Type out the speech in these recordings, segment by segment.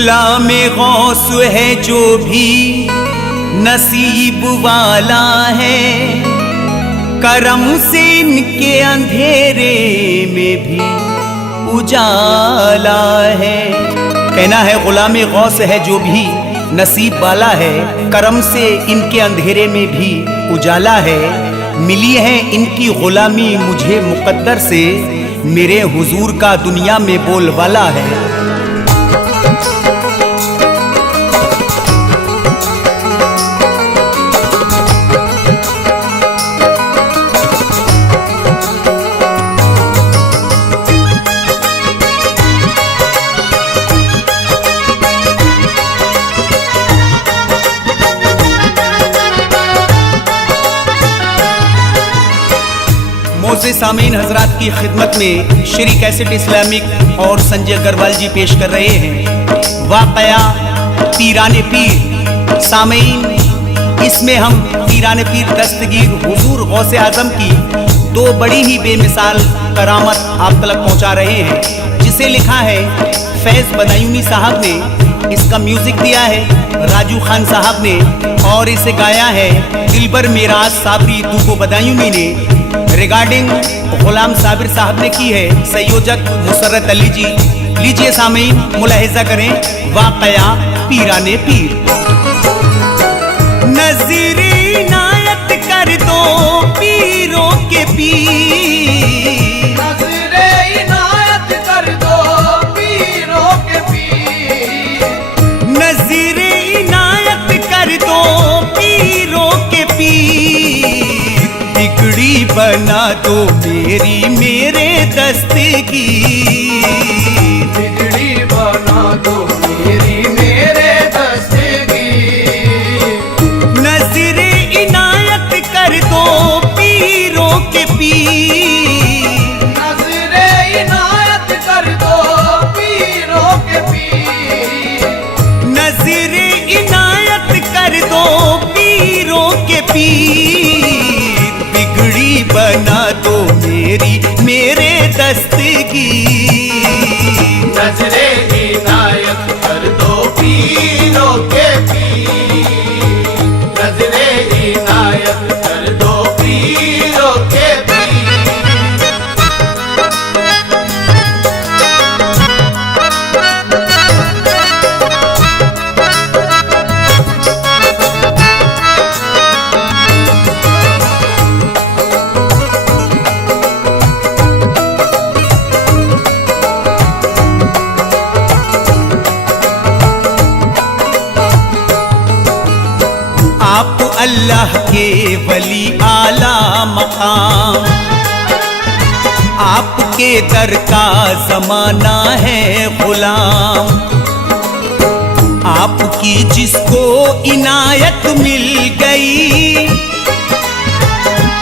गुलामे गौस है जो भी नसीब वाला है, करम से इनके अंधेरे में भी उजाला है। कहना है गुलामे गौस है जो भी नसीब वाला है, करम से इनके अंधेरे में भी उजाला है। मिली है इनकी गुलामी मुझे मुकद्दर से, मेरे हुजूर का दुनिया में बोलबाला है। मोज़े सामीन हजरात की खिदमत में श्री कैसेट इस्लामिक और संजय अग्रवाल जी पेश कर रहे हैं वाक़या पीराने पीर। सामीन, इसमें हम पीराने पीर दस्तगीर हुजूर गौसे आज़म की दो बड़ी ही बेमिसाल करामत आप तक पहुंचा रहे हैं, जिसे लिखा है फैज़ बदायूनी साहब ने। इसका म्यूजिक दिया है राजू खान साहब ने और इसे गाया है दिलबर मेराज साबरी दूको बदायूनी ने। रिगार्डिंग गुलाम साबिर साहब ने की है संयोजक मुसर्रत अली जी। लीजिए सामीन, मुलाहिजा करें वाक़या पीराने पीर। नज़ीरे इनायत कर दो पीरों के पीर, नज़ीरे इनायत कर दो पीरों के पीर, नज़ीरे इनायत कर दो पीरों के पीर। बिगड़ी बना दो मेरी मेरे दस्तगीर, बिगड़ी बना दो मेरी मेरे दस्तगीर। नज़ीरे इनायत कर दो पीरों के पीर, नज़ीरे इनायत कर दो पीरों के पीर, नज़ीरे इनायत कर दो पीरों के पीर। बिगड़ी बना दो मेरी मेरे दस्तगीर, नज़ीरे इनायत कर दो पीरों के पीर, नज़ीरे इनायत कर दो पीरों के अल्लाह के वली आला मकाम, आपके दर का जमाना है गुलाम। आपकी जिसको इनायत मिल गई,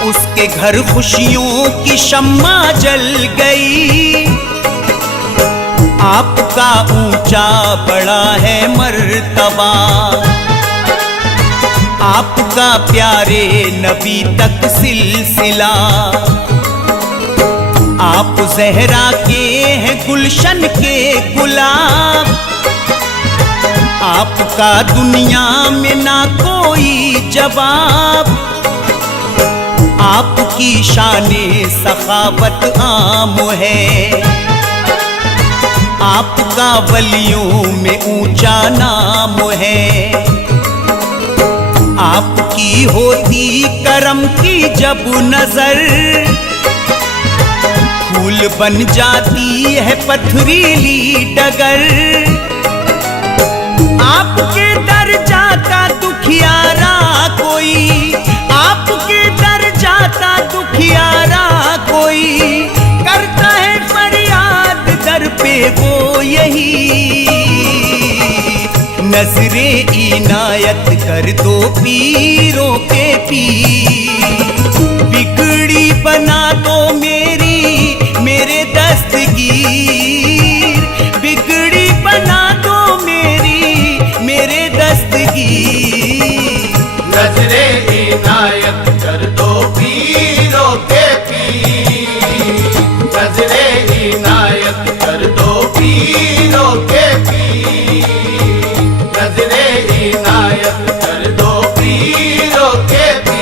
उसके घर खुशियों की शम्मा जल गई। आपका ऊंचा बड़ा है मर्तबा, आपका प्यारे नबी तक सिलसिला। आप ज़हरा के हैं गुलशन के गुलाब, आपका दुनिया में ना कोई जवाब। आपकी शाने सखावत आम है, आपका वलियों में ऊंचा नाम है। आपकी होती करम की जब नजर, फूल बन जाती है पथरीली डगर। आपके दर जाता दुखियारा कोई, आपके दर जाता दुखियारा कोई, करता है फरियाद दर पे वो यही। नज़रे इनायत कर दो पीरों के पीर, बिगड़ी बना दो मेरी मेरे दस्तगीर, बिगड़ी बना दो मेरी मेरे दस्तगीर। नज़रे इनायत कर दो पीरों के पीर, नज़रे इनायत कर दो पीरों के पीर। इनायत कर दो पीरों के पीर।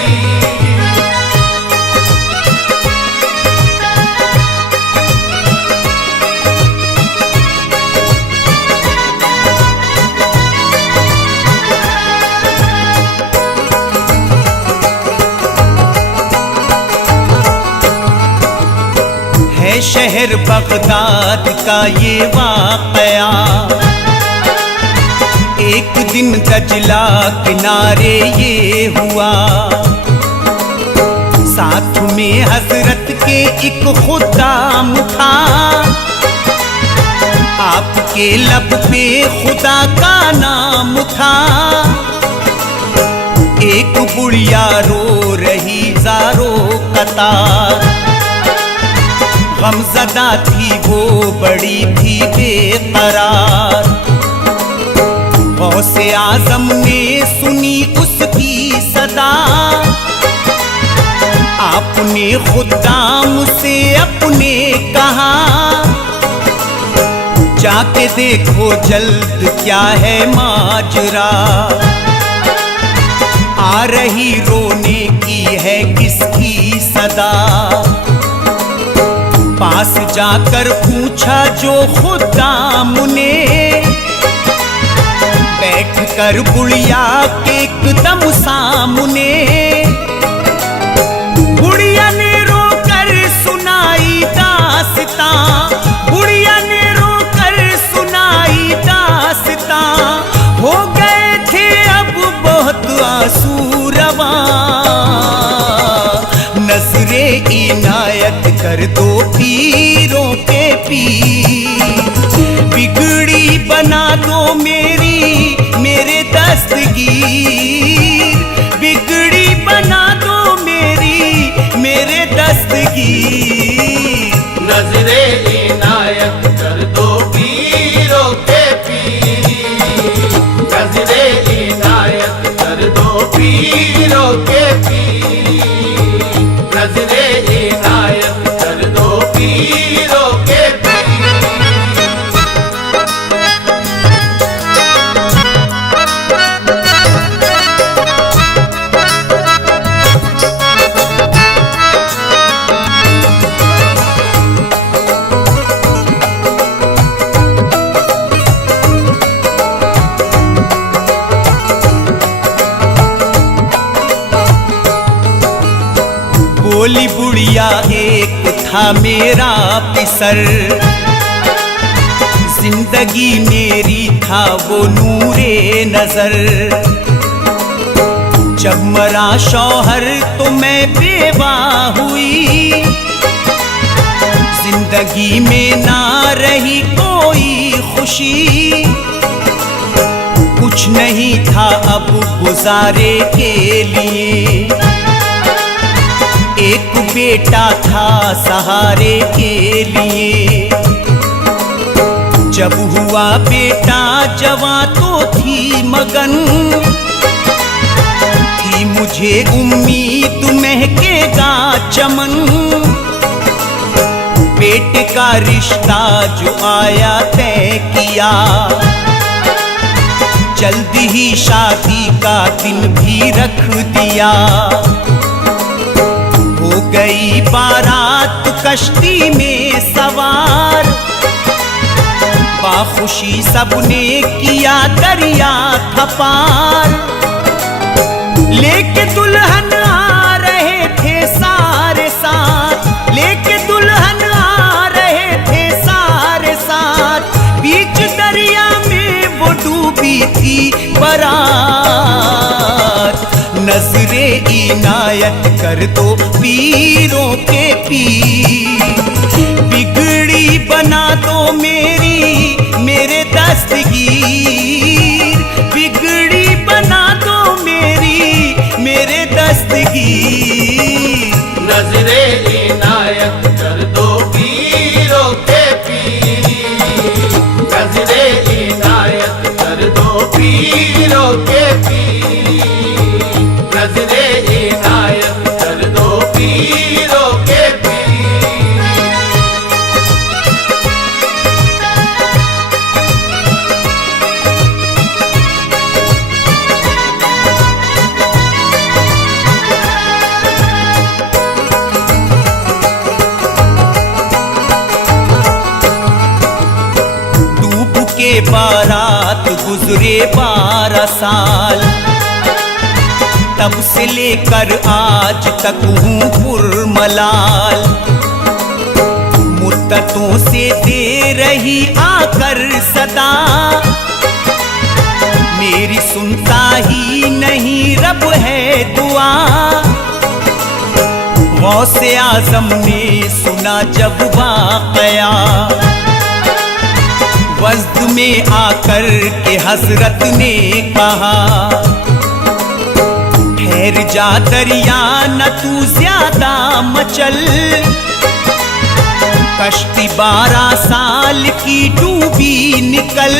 है शहर बगदाद का ये वाक़या, एक दिन दजला किनारे ये हुआ। साथ में हजरत के एक खुदाम था, आपके लब पे खुदा का नाम था। एक बुढ़िया रो रही ज़ारो कतार, गमज़दा थी वो बड़ी थी बेकरार। गौसे आज़म ने सुनी उसकी सदा, आपने खुदाम से अपने कहा, जाके देखो जल्द क्या है माजरा। आ रही रोने की है किसकी सदा। पास जाकर पूछा जो खुदाम ने, बैठ कर बुढ़िया के एकदम सामने। बुढ़िया ने रोकर सुनाई दास्तां, बुढ़िया ने रोकर सुनाई दास्तां। हो गए थे अब बहुत आंसू रवां, नजरे इनायत कर दो पीरों के पीर। बिगड़ी बना दो मेरे दस्तगीर, बिगड़ी बना दो मेरे दस्तगीर। नजरे इनायत कर दो पीरों के पीर। नजरे इनायत कर दो पीरों के पीर। नजरे इनायत कर दो पीरों के पीर। बोली बुढ़िया एक था मेरा पिसर, जिंदगी मेरी था वो नूरे नजर। जब मरा शौहर तो मैं बेवा हुई, जिंदगी में ना रही कोई खुशी। कुछ नहीं था अब गुजारे के लिए, एक बेटा था सहारे के लिए। जब हुआ बेटा जवां तो थी मगन, थी मुझे उम्मीद महकेगा चमन। बेटे का रिश्ता जो आया तय किया, जल्दी ही शादी का दिन भी रख दिया। हो गई बारात कश्ती में सवार, बाखुशी सबने किया दरिया था पार। लेके दुल्हन आ रहे थे सारे साथ, लेके दुल्हन आ रहे थे सारे साथ। बीच दरिया में वो डूबी थी बारात। नजरे इनायत कर दो पीरों के पीर। बिगड़ी बना दो मेरे दस्तगीर। बिगड़ी बना दो मेरे दस्तगीर। नजरे इनायत कर दो पीरों के पीर। नजरे इनायत कर दो पीरों के पीर। नजरे इनायत कर दो पीरों के पीर। बारात गुजरे 12 साल, तब से लेकर आज तक हूँ पुरमलाल। मुद्दतों से दे रही आकर सदा, मेरी सुनता ही नहीं रब है दुआ। गौसे आजम ने सुना जब वाक़या, वज़्द में आकर के हजरत ने कहा, ठहर जा दरिया न तू ज्यादा मचल, कश्ती 12 साल की डूबी निकल।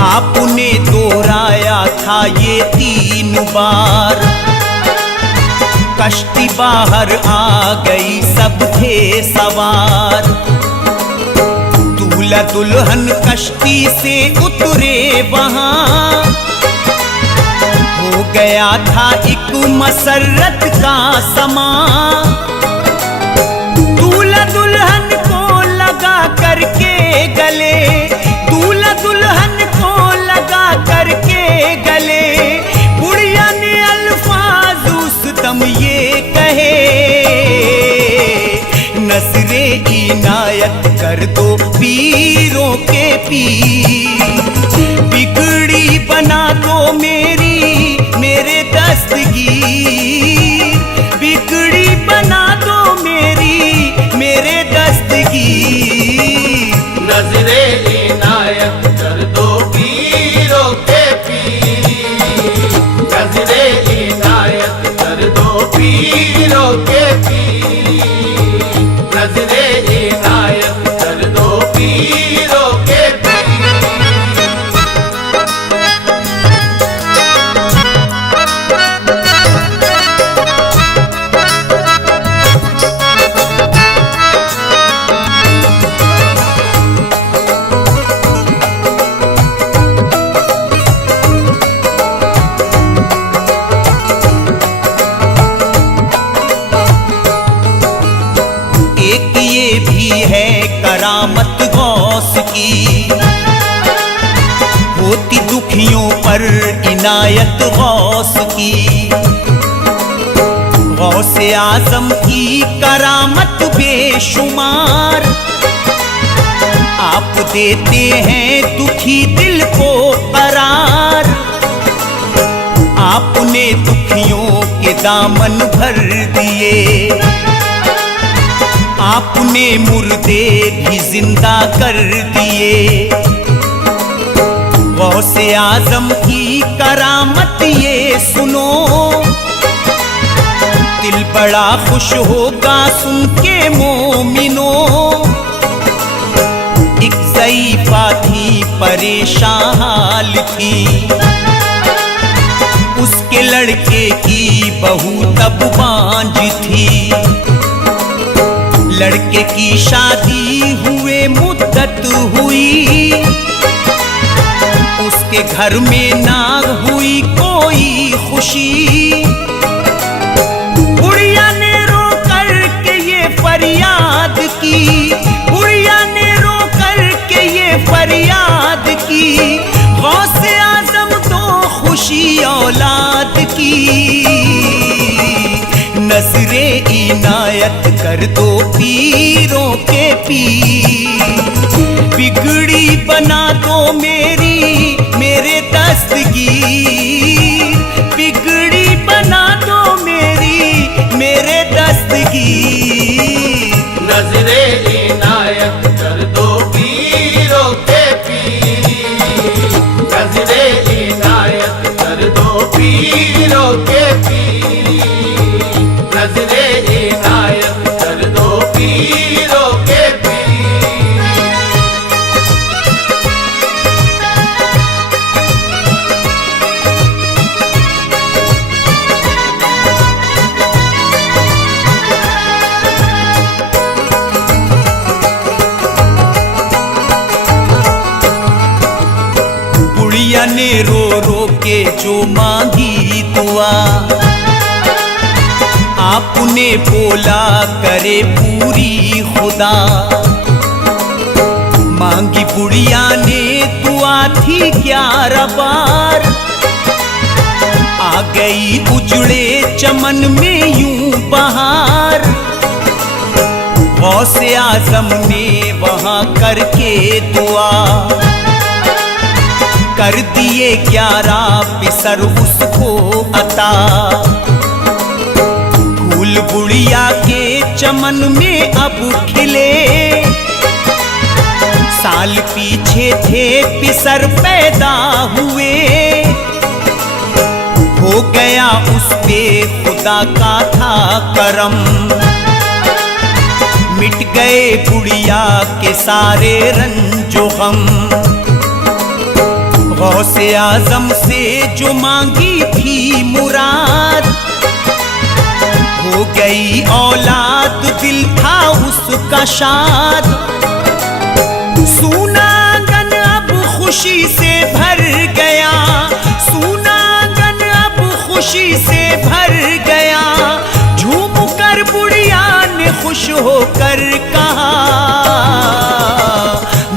आपने दोहराया था ये 3 बार, कश्ती बाहर आ गई सब थे सवार। दूल्हा दुल्हन कश्ती से उतरे वहां, हो गया था एक मसरत का समा। दूल्हा दुल्हन को लगा करके गले, दूल्हा दुल्हन को लगा करके गले, बुढ़िया ने अल्फाज उस दम ये कहे, नज़रे इनायत कर दो पीरों के पीर, बिगड़ी बना दो मेरे दस्तगीर, बिगड़ी बना दो मेरे दस्तगीर। नजरे इनायत कर दो पीरों के पीर, नजरे इनायत कर दो पीरों के पीर, नजरे इनायत कर दो पीरों के पीर। एक ये भी है करामत गौस की, होती दुखियों पर इनायत गौस की। गौसे आजम की करामत बेशुमार, आप देते हैं दुखी दिल को करार। आपने दुखियों के दामन भर दिए, आपने मुर्दे भी जिंदा कर दिए। गौसे आजम की करामत ये सुनो, दिल बड़ा खुश होगा सुन के मोमिनो। एक ज़ईफ़ा थी परेशान हाल थी, उसके लड़के की बहू तब बांझ थी। लड़के की शादी हुए मुद्दत हुई, उसके घर में ना हुई कोई खुशी। बुढ़िया ने रो कर के ये फरियाद की, बुढ़िया ने रो कर के ये फरियाद की, गौसे आजम तो खुशी औलाद की। नज़रे इनायत कर दो पीरों के पीर, बिगड़ी बना दो मेरे दस्तगीर, बिगड़ी बना दो मेरे दस्तगीर। नजरे इनायत कर दो पीरों के पीर, नजरे इनायत कर दो पीरों के पीर, नजरे इनायत कर दो पीरों के पीर। बुढ़िया ने रो रो के जो मांगी दुआ, आपने बोला करे पूरी खुदा। मांगी बुढ़िया ने दुआ थी 11 बार, आ गई उजड़े चमन में यूं बहार। गौसे आजम ने वहां करके दुआ, कर दिए 11 पिसर उसको अता। फूल बुढ़िया के चमन में अब खिले, साल पीछे थे पिसर पैदा हुए। हो गया उस पे खुदा का था करम, मिट गए बुढ़िया के सारे रंजो गम। गौसे आजम से जो मांगी थी मुराद, हो गई औलाद, दिल था उसका शाद। सूनांगन अब खुशी से भर गया, सूनांगन अब खुशी से भर गया। झूम कर बुढ़िया ने खुश होकर कहा,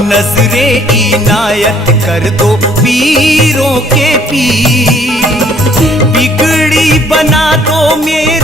नजरे इनायत कर दो पीरों के पीर, बिगड़ी बना दो मेरी